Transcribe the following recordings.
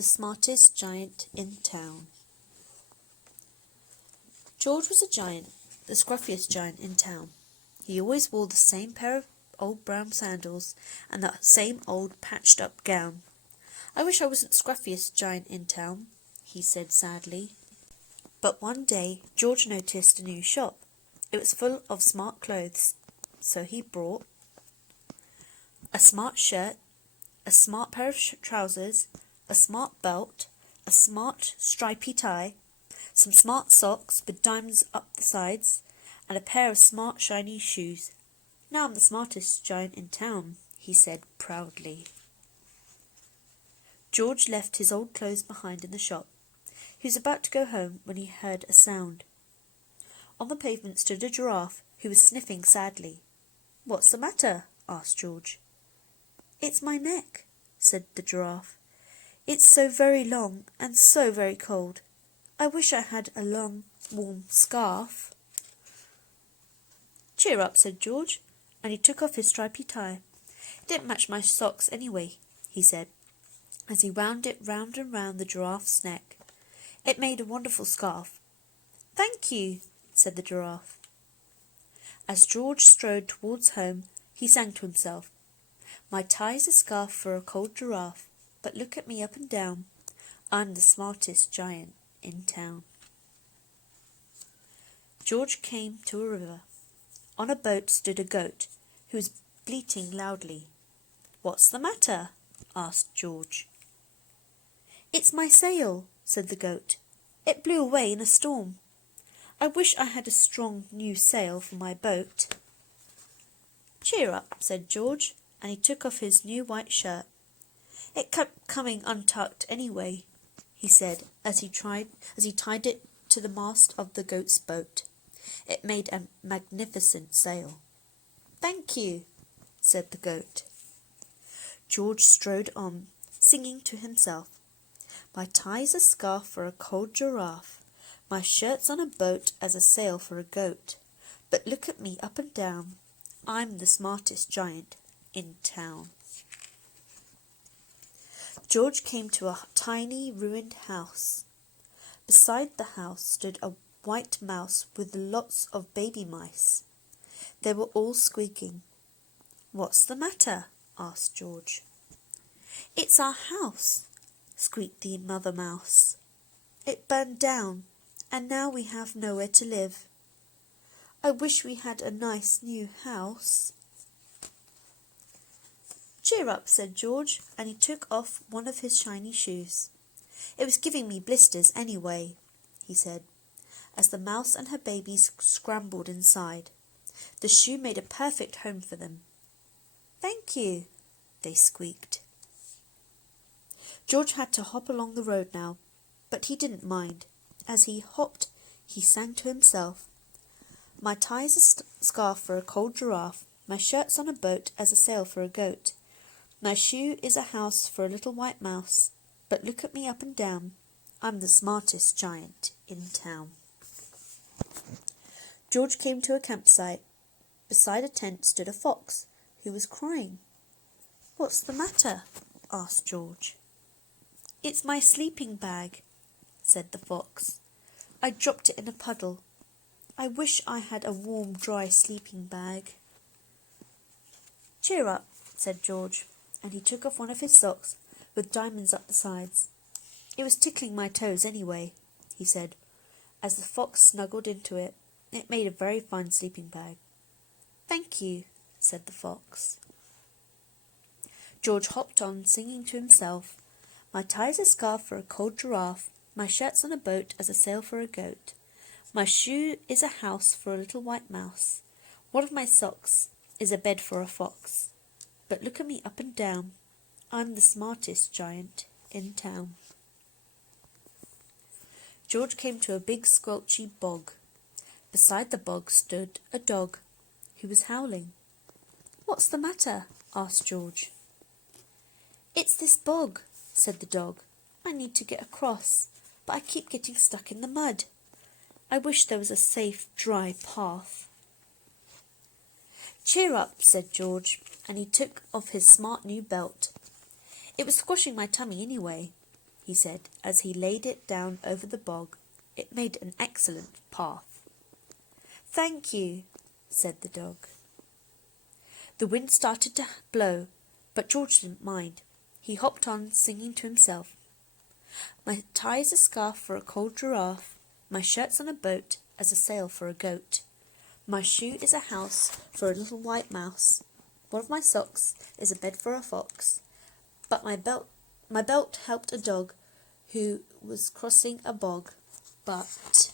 the smartest giant in town. George was a giant, the scruffiest giant in town. He always wore the same pair of old brown sandals and the same old patched-up gown. "I wish I wasn't scruffiest giant in town," he said sadly. But one day George noticed a new shop. It was full of smart clothes, so he brought a smart shirt, a smart pair of trousers, a smart belt, a smart stripy tie, some smart socks with diamonds up the sides, and a pair of smart shiny shoes. "Now I'm the smartest giant in town," he said proudly. George left his old clothes behind in the shop. He was about to go home when he heard a sound. On the pavement stood a giraffe who was sniffing sadly. "What's the matter?" asked George. "It's my neck," said the giraffe. "It's so very long and so very cold. I wish I had a long, warm scarf." "Cheer up," said George, and he took off his stripy tie. "It didn't match my socks anyway," he said, as he wound it round and round the giraffe's neck. It made a wonderful scarf. "Thank you," said the giraffe. As George strode towards home, he sang to himself, "My tie's a scarf for a cold giraffe, but look at me up and down. I'm the smartest giant in town." George came to a river. On a boat stood a goat, who was bleating loudly. "What's the matter?" asked George. "It's my sail," said the goat. "It blew away in a storm. I wish I had a strong new sail for my boat." "Cheer up," said George, and he took off his new white shirt. "It kept coming untucked anyway," he said, as he tied it to the mast of the goat's boat. It made a magnificent sail. "Thank you," said the goat. George strode on, singing to himself, "My tie's a scarf for a cold giraffe. My shirt's on a boat as a sail for a goat. But look at me up and down. I'm the smartest giant in town." George came to a tiny ruined house. Beside the house stood a white mouse with lots of baby mice. They were all squeaking. "What's the matter?" asked George. "It's our house," squeaked the mother mouse. "It burned down, and now we have nowhere to live. I wish we had a nice new house." "Cheer up," said George, and he took off one of his shiny shoes. "It was giving me blisters anyway," he said, as the mouse and her babies scrambled inside. The shoe made a perfect home for them. "Thank you," they squeaked. George had to hop along the road now, but he didn't mind. As he hopped, he sang to himself, "My tie's a scarf for a cold giraffe. My shirt's on a boat as a sail for a goat. My shoe is a house for a little white mouse. But look at me up and down. I'm the smartest giant in town." George came to a campsite. Beside a tent stood a fox, who was crying. "What's the matter?" asked George. "It's my sleeping bag," said the fox. "I dropped it in a puddle. I wish I had a warm, dry sleeping bag." "Cheer up," said George, and he took off one of his socks with diamonds up the sides. "It was tickling my toes anyway," he said, as the fox snuggled into it. It made a very fine sleeping bag. "Thank you," said the fox. George hopped on, singing to himself, "My tie's a scarf for a cold giraffe. My shirt's on a boat as a sail for a goat. My shoe is a house for a little white mouse. One of my socks is a bed for a fox. But look at me up and down. I'm the smartest giant in town." George came to a big squelchy bog. Beside the bog stood a dog, who was howling. "What's the matter?" asked George. "It's this bog," said the dog. "I need to get across, but I keep getting stuck in the mud. I wish there was a safe, dry path." "Cheer up," said George, and he took off his smart new belt. "It was squashing my tummy anyway," he said, as he laid it down over the bog. It made an excellent path. Thank you, said the dog. The wind started to blow, but George didn't mind. He hopped on, singing to himself. My tie's a scarf for a cold giraffe, my shirt's on a boat as a sail for a goat. My shoe is a house for a little white mouse. One of my socks is a bed for a fox. But my belt helped a dog who was crossing a bog. But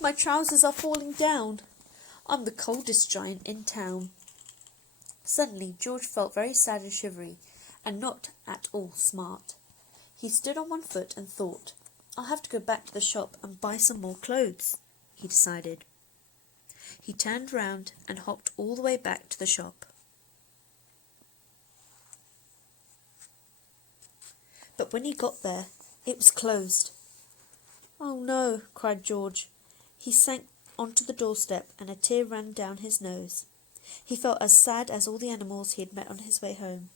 my trousers are falling down. I'm the coldest giant in town. Suddenly George felt very sad and shivery, and not at all smart. He stood on one foot and thought, I'll have to go back to the shop and buy some more clothes, he decided. He turned round and hopped all the way back to the shop. But when he got there, it was closed. Oh no, cried George. He sank onto the doorstep and a tear ran down his nose. He felt as sad as all the animals he had met on his way home.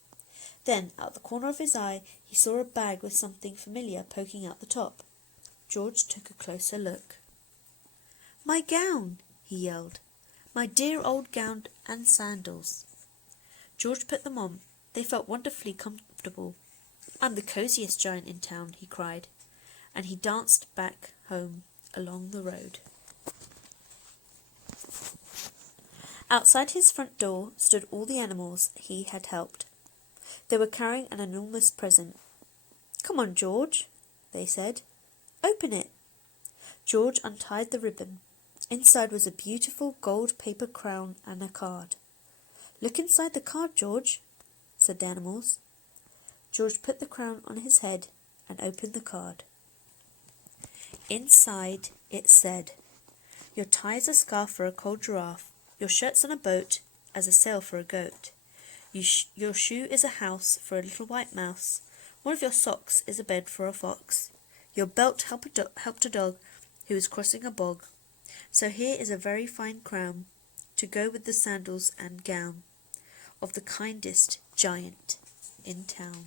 Then, out the corner of his eye, he saw a bag with something familiar poking out the top. George took a closer look. My gown, he yelled. My dear old gown and sandals. George put them on. They felt wonderfully comfortable. I'm the cosiest giant in town, he cried, and he danced back home along the road. Outside his front door stood all the animals he had helped. They were carrying an enormous present. Come on, George, they said. Open it. George untied the ribbon. Inside was a beautiful gold paper crown and a card. Look inside the card, George, said the animals. George put the crown on his head and opened the card. Inside it said, Your tie's a scarf for a cold giraffe, your shirt's on a boat as a sail for a goat. Your shoe is a house for a little white mouse. One of your socks is a bed for a fox. Your belt helped a dog who was crossing a bog. So here is a very fine crown to go with the sandals and gown of the kindest giant in town.